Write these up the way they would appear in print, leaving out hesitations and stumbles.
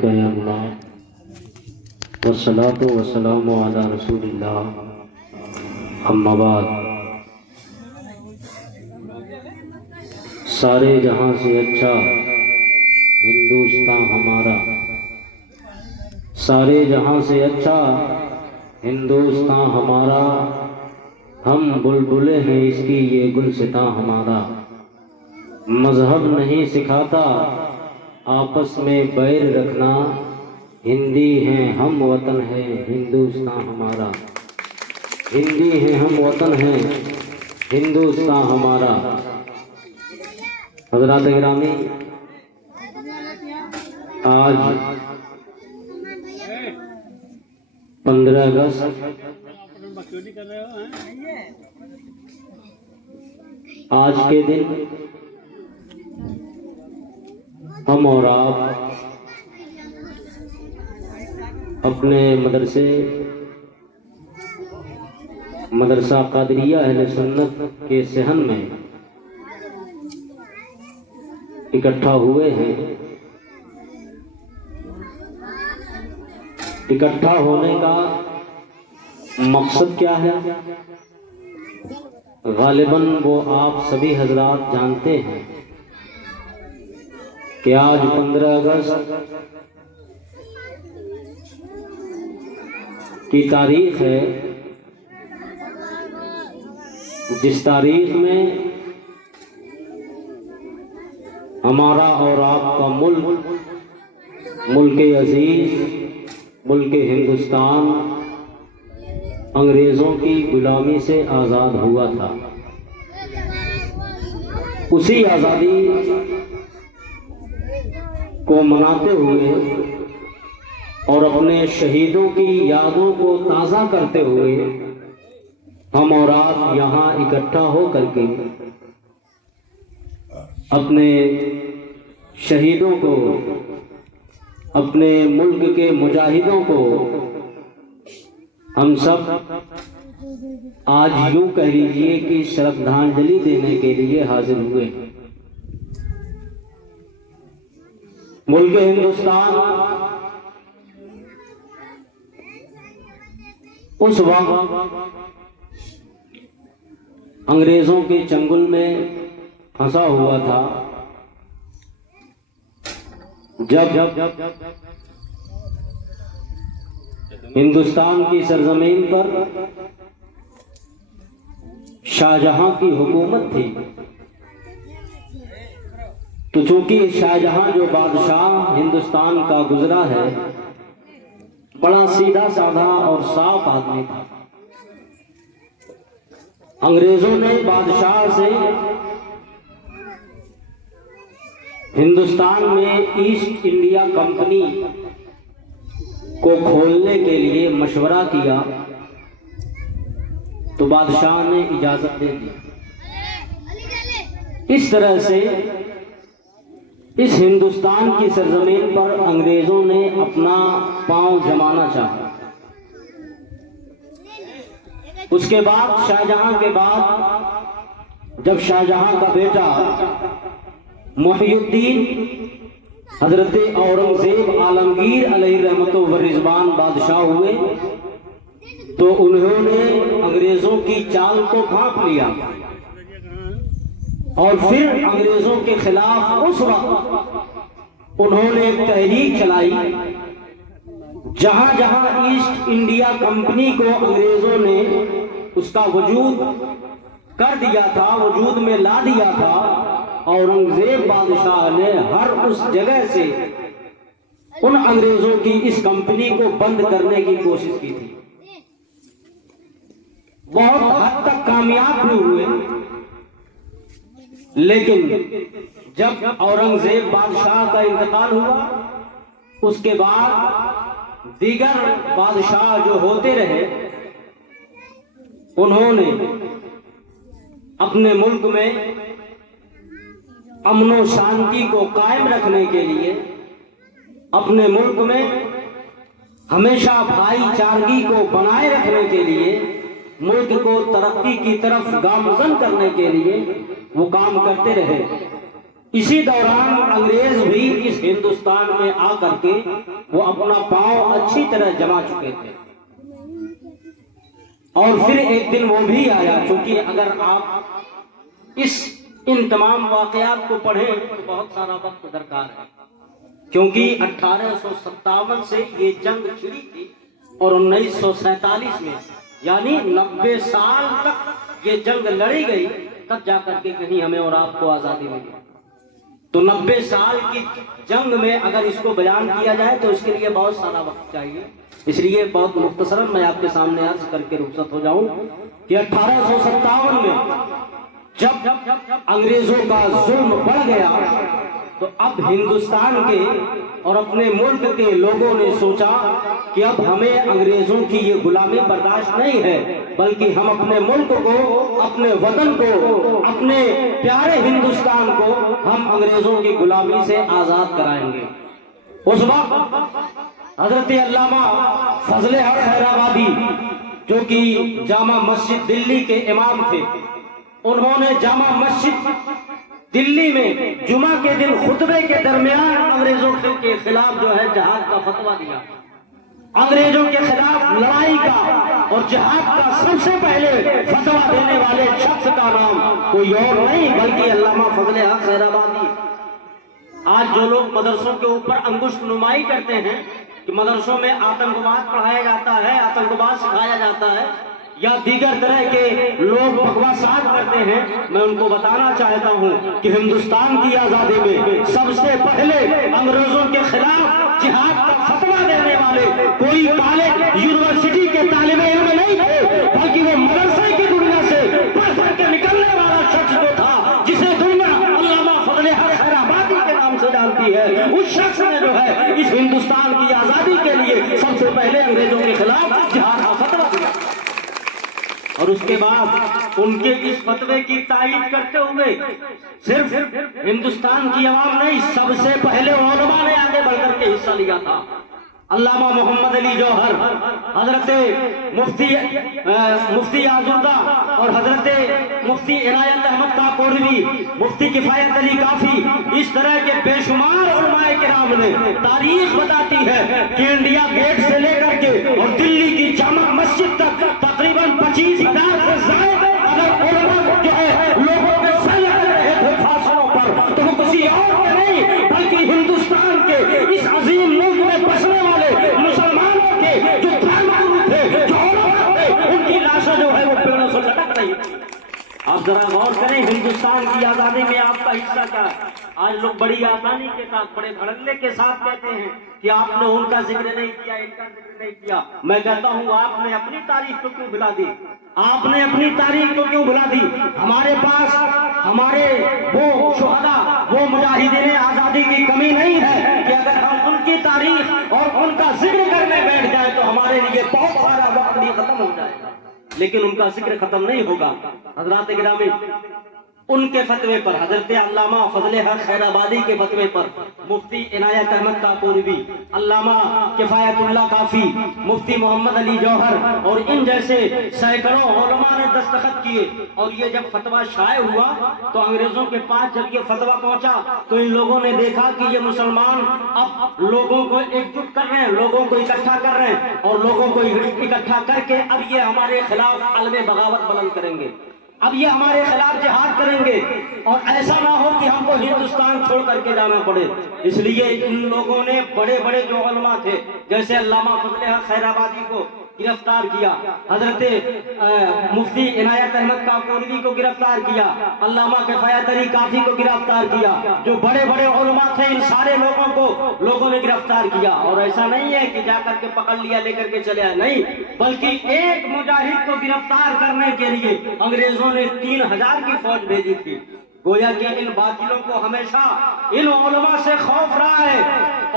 بحمدک یا اللہ والصلاة والسلام علی رسول اللہ اما بعد۔ سارے جہاں سے اچھا ہندوستان ہمارا، سارے جہاں سے اچھا ہندوستان ہمارا، ہم بلبلیں ہیں اس کی یہ گلستاں ہمارا۔ مذہب نہیں سکھاتا آپس میں بیر رکھنا، ہندی ہیں ہم وطن ہے ہندوستان ہمارا، ہندی ہیں ہم وطن ہے ہندوستان ہمارا۔ حضرات گرامی، آج 15 اگست آج کے دن ہم اور آپ اپنے مدرسہ قادریہ اہل سنت کے صحن میں اکٹھا ہوئے ہیں۔ اکٹھا ہونے کا مقصد کیا ہے؟ غالباً وہ آپ سبھی حضرات جانتے ہیں کہ آج 15 اگست کی تاریخ ہے، جس تاریخ میں ہمارا اور آپ کا ملک عزیز، ملک ہندوستان انگریزوں کی غلامی سے آزاد ہوا تھا۔ اسی آزادی کو مناتے ہوئے اور اپنے شہیدوں کی یادوں کو تازہ کرتے ہوئے ہم اور آپ یہاں اکٹھا ہو کر کے اپنے شہیدوں کو، اپنے ملک کے مجاہدوں کو ہم سب آج یوں کہہ لیجئے کہ شردھانجلی دینے کے لیے حاضر ہوئے۔ ملک ہندوستان اس وقت انگریزوں کے چنگل میں پھنسا ہوا تھا جب ہندوستان کی سرزمین پر شاہجہاں کی حکومت تھی۔ تو چونکہ شاہجہاں جو بادشاہ ہندوستان کا گزرا ہے، بڑا سیدھا سادھا اور صاف آدمی تھا۔ انگریزوں نے بادشاہ سے ہندوستان میں ایسٹ انڈیا کمپنی کو کھولنے کے لیے مشورہ کیا تو بادشاہ نے اجازت دے دی۔ اس طرح سے اس ہندوستان کی سرزمین پر انگریزوں نے اپنا پاؤں جمانا چاہا۔ اس کے بعد شاہجہاں کے بعد جب شاہجہاں کا بیٹا محی الدین حضرت اورنگزیب عالمگیر علیہ رحمت و رضوان بادشاہ ہوئے تو انہوں نے انگریزوں کی چال کو بھانپ لیا اور پھر انگریزوں کے خلاف اس وقت انہوں نے ایک تحریک چلائی۔ جہاں جہاں ایسٹ انڈیا کمپنی کو انگریزوں نے اس کا وجود کر دیا تھا، وجود میں لا دیا تھا، اورنگزیب بادشاہ نے ہر اس جگہ سے ان انگریزوں کی اس کمپنی کو بند کرنے کی کوشش کی تھی۔ بہت حد تک کامیاب بھی ہوئے، لیکن جب اورنگزیب بادشاہ کا انتقال ہوا اس کے بعد دیگر بادشاہ جو ہوتے رہے، انہوں نے اپنے ملک میں امن و شانتی کو قائم رکھنے کے لیے، اپنے ملک میں ہمیشہ بھائی چارگی کو بنائے رکھنے کے لیے، ملک کو ترقی کی طرف گامزن کرنے کے لیے وہ کام کرتے رہے۔ اسی دوران انگریز بھی اس ہندوستان میں آ کر کے وہ اپنا پاؤں اچھی طرح جما چکے تھے، اور پھر ایک دن وہ بھی آیا. چونکہ اگر آپ ان تمام واقعات کو پڑھیں تو بہت سارا وقت درکار ہے، کیونکہ 1857 سے یہ جنگ چھڑی تھی اور 1947 میں یعنی 90 سال تک یہ جنگ لڑی گئی، تب جا کر کے کہیں ہمیں اور آپ کو آزادی ملی. تو 90 سال کی جنگ میں اگر اس کو بیان کیا جائے تو اس کے لیے بہت سارا وقت چاہیے. اس لیے بہت مختصراً میں آپ کے سامنے عرض کر کے رخصت ہو جاؤں کہ 1857 میں جب انگریزوں کا ظلم بڑھ گیا تو اب ہندوستان کے اور اپنے ملک کے لوگوں نے سوچا کہ اب ہمیں انگریزوں کی یہ غلامی برداشت نہیں ہے، بلکہ ہم اپنے ملک کو، اپنے وطن کو، اپنے پیارے ہندوستان کو ہم انگریزوں کی غلامی سے آزاد کرائیں گے. اس وقت حضرت علامہ فضل حق خیرآبادی جو کہ جامع مسجد دلی کے امام تھے، انہوں نے جامع مسجد دلی میں جمعہ کے دن خطبے کے درمیان انگریزوں کے خلاف جو ہے جہاد کا فتویٰ دیا. انگریزوں کے خلاف لڑائی کا اور جہاد کا سب سے پہلے فتویٰ دینے والے شخص کا نام کوئی اور نہیں بلکہ علامہ فضل حق خیرآبادی. آج جو لوگ مدرسوں کے اوپر انگشت نمائی کرتے ہیں کہ مدرسوں میں آتنکواد پڑھایا جاتا ہے، آتنکواد سکھایا جاتا ہے، یا دیگر طرح کے لوگ بکواسات کرتے ہیں، میں ان کو بتانا چاہتا ہوں کہ ہندوستان کی آزادی میں سب سے پہلے انگریزوں کے خلاف جہاد کا فتویٰ دینے والے کوئی کالج یونیورسٹی کے طالب علم نہیں تھے، بلکہ وہ مدرسے کی دنیا سے پڑھ کر کے نکلنے والا شخص جو تھا، جسے دنیا علامہ فضل حق خیرآبادی کے نام سے جانتی ہے، اس شخص نے جو ہے اس ہندوستان کی آزادی کے لیے سب سے پہلے انگریزوں کے خلاف جہاد کا فتویٰ دیا. اور اس کے بعد ان کے اس فتوے کی تائید کرتے ہوئے صرف ہندوستان کی عوام نہیں، سب سے پہلے علماء نے آگے بڑھ کر کے حصہ لیا تھا. علامہ محمد علی جوہر، حضرت مفتی آزردہ اور حضرت مفتی عنایت احمد کاکوڑوی، مفتی کفایت علی کافی، اس طرح کے بے شمار علماء کرام نے تاریخ بتاتی ہے کہ انڈیا گیٹ سے لے کر کے اور دلی کی جامع مسجد تک تقریباً 25,000 سے زائد اگر علماء جو ہے لوگوں کے سر لگ رہے تھے فاصلوں پر، تو وہ کسی اور کے نہیں بلکہ ہندوستان کے اس عظیم ملک میں بسنے والے مسلمانوں کے جو دھرم تھے، جو علماء تھے، ان کی لاشیں جو ہے وہ پیڑوں سے لٹک رہی تھی. آپ ذرا غور کریں ہندوستان کی آزادی میں آپ کا حصہ کیا ہے. آج لوگ بڑی آسانی کے ساتھ، بڑے دھڑلے کے ساتھ کہتے ہیں کہ آپ نے ان کا ذکر نہیں کیا، ان کا ذکر نہیں کیا. میں کہتا ہوں آپ نے اپنی تاریخ کو کیوں بھلا دی؟ آپ نے اپنی تاریخ کو کیوں بھلا دی؟ ہمارے پاس ہمارے وہ شہداء، وہ مجاہدین آزادی کی کمی نہیں ہے کہ اگر ہم ان کی تاریخ اور ان کا ذکر کرنے بیٹھ جائیں تو ہمارے لیے بہت سارا وقت بھی ختم ہو جائے گا، لیکن ان کا ذکر ختم نہیں ہوگا. حضرات گرامی، ان کے فتوے پر، حضرت علامہ فضل حق خیرآبادی کے فتوے پر مفتی عنایت احمد کاکوڑوی، علامہ کفایت اللہ کافی، مفتی محمد علی جوہر اور ان جیسے سینکڑوں علماء نے دستخط کیے. اور یہ جب فتویٰ شائع ہوا تو انگریزوں کے پاس جب یہ فتویٰ پہنچا تو ان لوگوں نے دیکھا کہ یہ مسلمان اب لوگوں کو ایک جٹ کر رہے ہیں، لوگوں کو اکٹھا کر رہے ہیں، اور لوگوں کو اکٹھا کر کے اب یہ ہمارے خلاف علم بغاوت بلند کریں گے، اب یہ ہمارے خلاف جہاد کریں گے، اور ایسا نہ ہو کہ ہم کو ہندوستان چھوڑ کر کے جانا پڑے. اس لیے ان لوگوں نے بڑے بڑے جو علماء تھے جیسے علامہ فضل حق خیرآبادی کو گرفتار کیا، حضرت مفتی عنایت احمد کاکوڑوی کو گرفتار کیا، علامہ کفایت علی کافی کو گرفتار کیا، جو بڑے بڑے علماء تھے ان سارے لوگوں کو لوگوں نے گرفتار کیا. اور ایسا نہیں ہے کہ جا کر کے پکڑ لیا لے کر کے چلے آئے، نہیں، بلکہ ایک مجاہد کو گرفتار کرنے کے لیے انگریزوں نے 3,000 کی فوج بھیجی تھی. گویا کہ ان باطلوں کو ہمیشہ ان علماء سے خوف رہا ہے،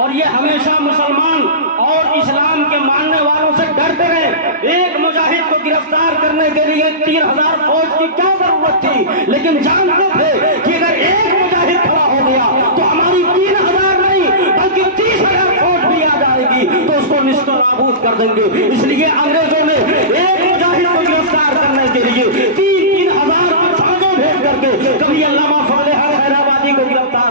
اور یہ ہمیشہ مسلمان اور اسلام کے ماننے والوں سے ڈرتے رہے. ایک مجاہد کو گرفتار کرنے کے لیے 3,000 فوج کی کیا ضرورت تھی؟ لیکن جانتے تھے کہ اگر ایک مجاہد کھڑا ہو گیا تو ہماری 3,000 نہیں بلکہ 30,000 فوج بھی آ جائے گی تو اس کو نشت و نابود کر دیں گے. اس لیے انگریزوں نے ایک مجاہد کو گرفتار کرنے کے لیے 3,000 فوجیں بھیج کر کے کبھی علامہ فضل حق خیرآبادی کو گرفتار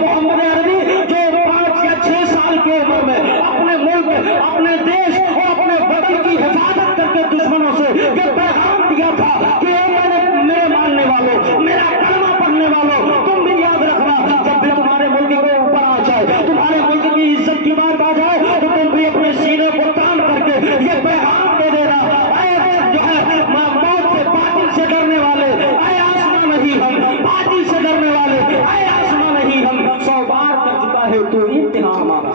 محمد عربی جو 5 یا 6 سال کی عمر میں اپنے ملک، اپنے دیش اور اپنے وطن کی حفاظت کر کے دشمنوں سے یہ پیغام دیا تھا کہ میرے ماننے والوں، میرا کلمہ پڑھنے والوں، تم بھی یاد رکھنا جب بھی تمہارے ملک کو اوپر آ جائے، تمہارے ملک کی عزت کی بات آ جائے تو تم بھی اپنے سینے کو تان کر کے یہ پیغام دے دینا، اے جو ہے موت سے، باطل سے ڈرنے والے، اے آسمان نہیں ہم باطل سے ڈرنے والے، اے آسمان نہیں ہم 100 بار کر چکا ہے تو انتہا ہمارا،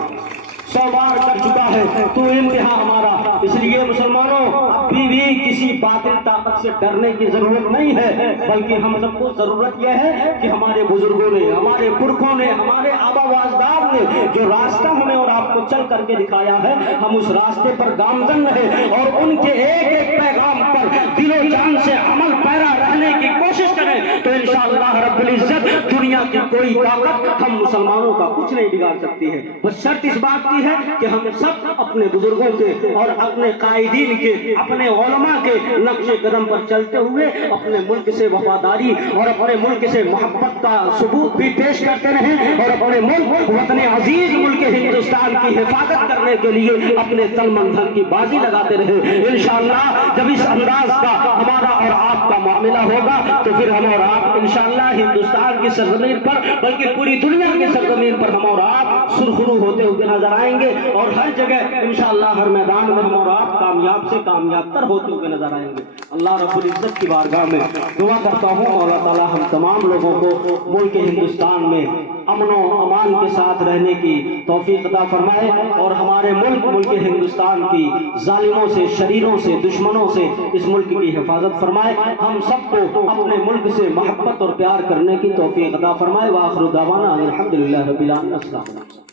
100 بار کر چکا ہے تو انتہا ہمارا۔ اس لیے مسلمانوں ابھی بھی کسی باطل طاقت سے ڈرنے کی ضرورت نہیں ہے، بلکہ ہم سب کو ضرورت یہ ہے کہ ہمارے بزرگوں نے، ہمارے پرکھوں نے، ہمارے آبا و اجداد نے جو راستہ ہمیں اور آپ کو چل کر کے دکھایا ہے، ہم اس راستے پر گامزن رہے اور ان کے ایک ایک پیغام پر دل و جان سے عمل پیرا رہنے کی کوشش کریں تو انشاءاللہ رب العزت دنیا کی کوئی طاقت ہم مسلمانوں کا کچھ نہیں بگاڑ سکتی ہے۔ بس شرط اس بات کی ہے کہ ہم سب اپنے بزرگوں کے اور اپنے قائدین کے، اپنے علماء کے نقش قدم پر چلتے ہوئے اپنے ملک سے وفاداری اور اپنے ملک سے محبت کا ثبوت بھی پیش کرتے رہیں اور اپنے ملک وطن عزیز ملک ہندوستان کی حفاظت کرنے کے لیے اپنے تن من دھن کی بازی لگاتے رہے۔ انشاءاللہ جب اس انداز کا ہمارا اور آپ کا معاملہ ہوگا تو پھر ہم اور آپ انشاءاللہ ہندوستان کی سرزمین پر بلکہ پوری دنیا کی سرزمین پر ہم اور آپ سرخرو ہوتے ہوئے نظر آئیں گے اور ہر جگہ انشاءاللہ ہر میدان میں ہم اور آپ کامیاب سے کامیاب تر ہوتے ہوئے نظر آئیں گے۔ اللہ رب العزت کی بارگاہ میں دعا کرتا ہوں اور اللہ تعالی ہم تمام لوگوں کو ملک ہندوستان میں امن و امان کے ساتھ رہنے کی توفیق عطا فرمائے اور ہمارے ملک ہندوستان کی ظالموں سے، شریروں سے، دشمنوں سے اس ملک کی حفاظت فرمائے، ہم سب کو اپنے ملک سے محبت اور پیار کرنے کی توفیق عطا فرمائے۔ وآخر دعوانا الحمدللہ رب العالمین۔ السلام علیکم۔